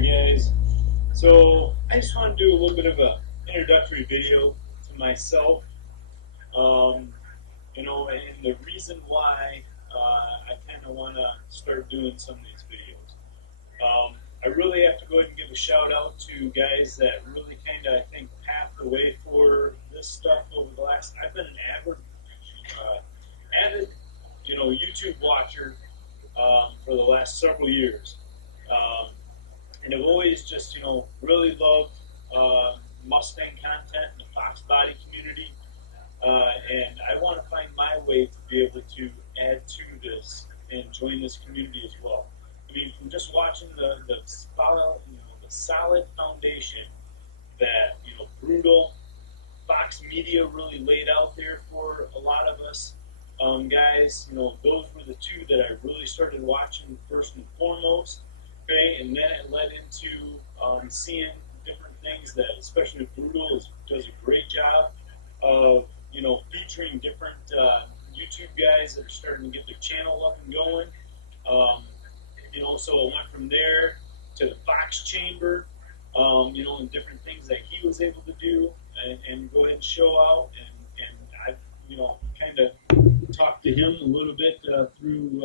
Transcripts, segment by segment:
there, guys. So I just want to do a little bit of an introductory video to myself. And the reason why I kind of want to start doing some of these videos. I really have to go ahead and give a shout out to guys that really kind of, I think, paved the way for this stuff over the last. I've been an avid, YouTube watcher for the last several years. And I've always just, really loved Mustang content in the Foxbody community. And I want to find my way to be able to add to this and join this community as well. I mean, from just watching the solid foundation that, Brutal Fox Media really laid out there for a lot of us guys, those were the two that I really started watching first and foremost. Okay, and then it led into seeing different things that, especially Brutal does a great job of, featuring different YouTube guys that are starting to get their channel up and going. So it went from there to the Fox Chamber, and different things that he was able to do and go ahead and show out. And I, kind of talked to him a little bit through,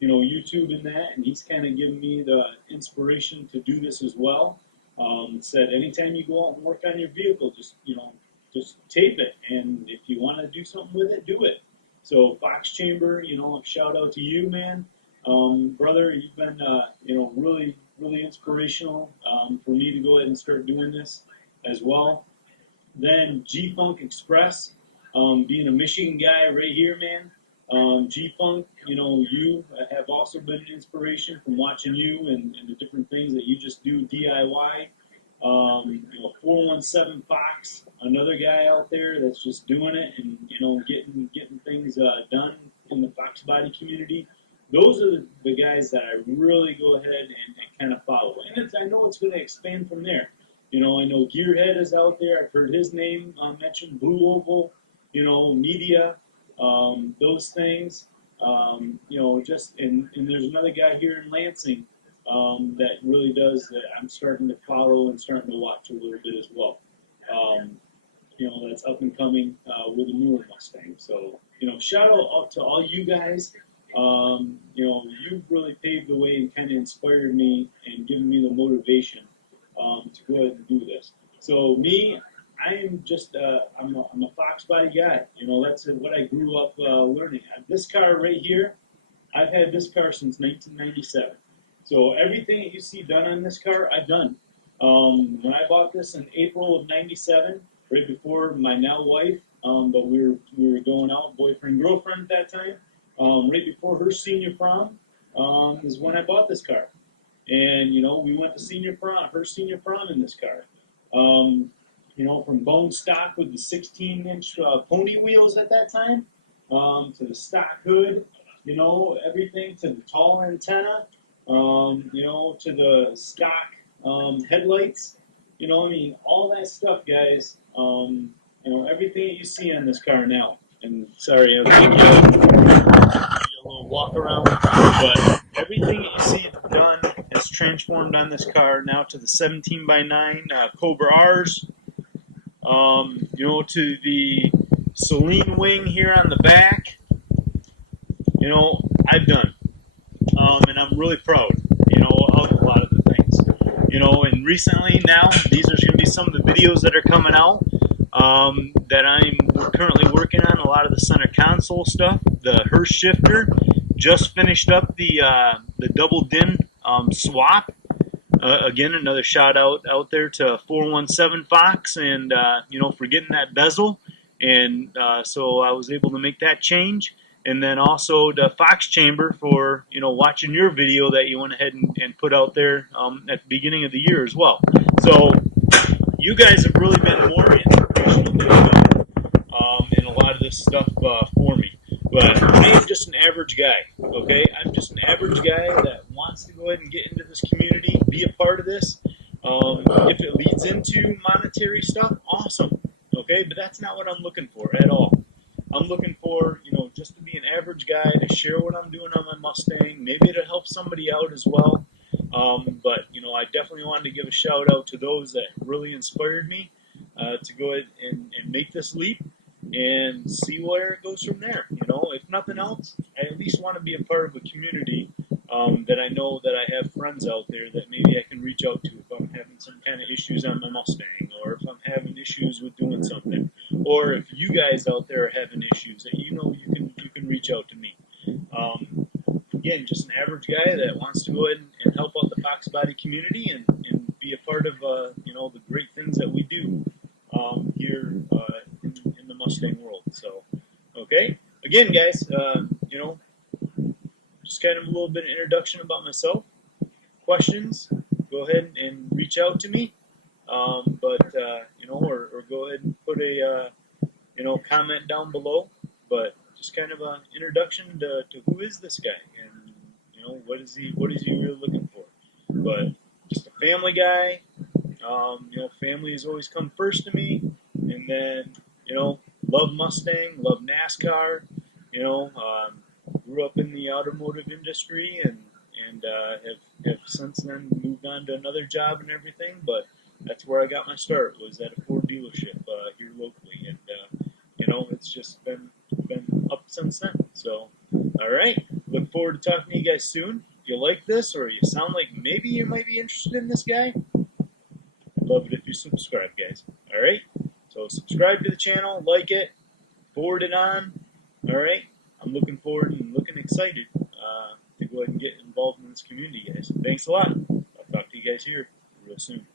YouTube and that, and he's kind of given me the inspiration to do this as well. Said anytime you go out and work on your vehicle, just tape it, and if you want to do something with it, do it. So Fox Chamber, shout out to you, man. Brother, you've been, really, really inspirational for me to go ahead and start doing this as well. Then G-Funk Express, being a Michigan guy right here, man. G-Funk, you have also been an inspiration from watching you and the different things that you just do DIY. 417 Fox, another guy out there that's just doing it and, getting things done in the Foxbody community. Those are the guys that I really go ahead and kind of follow. And I know it's going to expand from there. I know Gearhead is out there. I've heard his name mentioned, Blue Oval, media, those things. And there's another guy here in Lansing that really does that I'm starting to follow and starting to watch a little bit as well. That's up and coming with a newer Mustang. So, shout out to all you guys. You've really paved the way and kind of inspired me and given me the motivation to go ahead and do this. So me, I am just I'm a Foxbody guy. That's what I grew up learning. This car right here, I've had this car since 1997. So everything that you see done on this car, I've done. When I bought this in April of '97, right before my now wife, but we were going out, boyfriend girlfriend at that time. Right before her senior prom is when I bought this car, and we went to her senior prom in this car. From bone stock with the 16-inch pony wheels at that time, to the stock hood, everything to the tall antenna, to the stock headlights, all that stuff, guys. Everything that you see on this car now. And sorry, I'm going to a little walk around, but everything that you see done is transformed on this car now to the 17x9 Cobra R's. To the Celine wing here on the back, I've done. And I'm really proud, of a lot of the things. And recently now, these are going to be some of the videos that are coming out that I'm currently working on. A lot of the center console stuff, the Hurst shifter, just finished up the double din swap. Again, another shout out there to 417 Fox and, for getting that bezel. And so I was able to make that change. And then also the Fox Chamber for, watching your video that you went ahead and put out there at the beginning of the year as well. So you guys have really been more inspirational in a lot of this stuff for me. But I am just an average guy, okay? I'm just an average guy that wants to go ahead and get into this community, be a part of this. If it leads into monetary stuff, awesome, okay? But that's not what I'm looking for at all. I'm looking for, just to be an average guy, to share what I'm doing on my Mustang. Maybe it'll help somebody out as well. But I definitely wanted to give a shout out to those that really inspired me to go ahead and make this leap and see where it goes from there. If nothing else, I at least want to be a part of a community that I know that I have friends out there that maybe I can reach out to if I'm having some kind of issues on my Mustang, or if I'm having issues with doing something, or if you guys out there are having issues that you can reach out to me. Again, just an average guy that wants to go ahead and help out the Foxbody community and be a part of the great things that we do here in the Mustang world. So, okay, again, guys, just kind of a little bit of introduction about myself. Questions, go ahead and reach out to me. Or go ahead and put a comment down below. But just kind of an introduction to who is this guy, and what is he really looking for. But just a family guy. Family has always come first to me, and then love Mustang, love NASCAR. Grew up in the automotive industry, and have since then moved on to another job and everything. But that's where I got my start, was at a Ford dealership here locally, and it's just been up since then. So, all right, look forward to talking to you guys soon. If you like this, or you sound like maybe you might be interested in this guy, I'd love it if you subscribe, guys. All right, so subscribe to the channel, like it, forward it on. All right, I'm looking forward and looking excited to go ahead and get involved in this community, guys. Thanks a lot. I'll talk to you guys here real soon.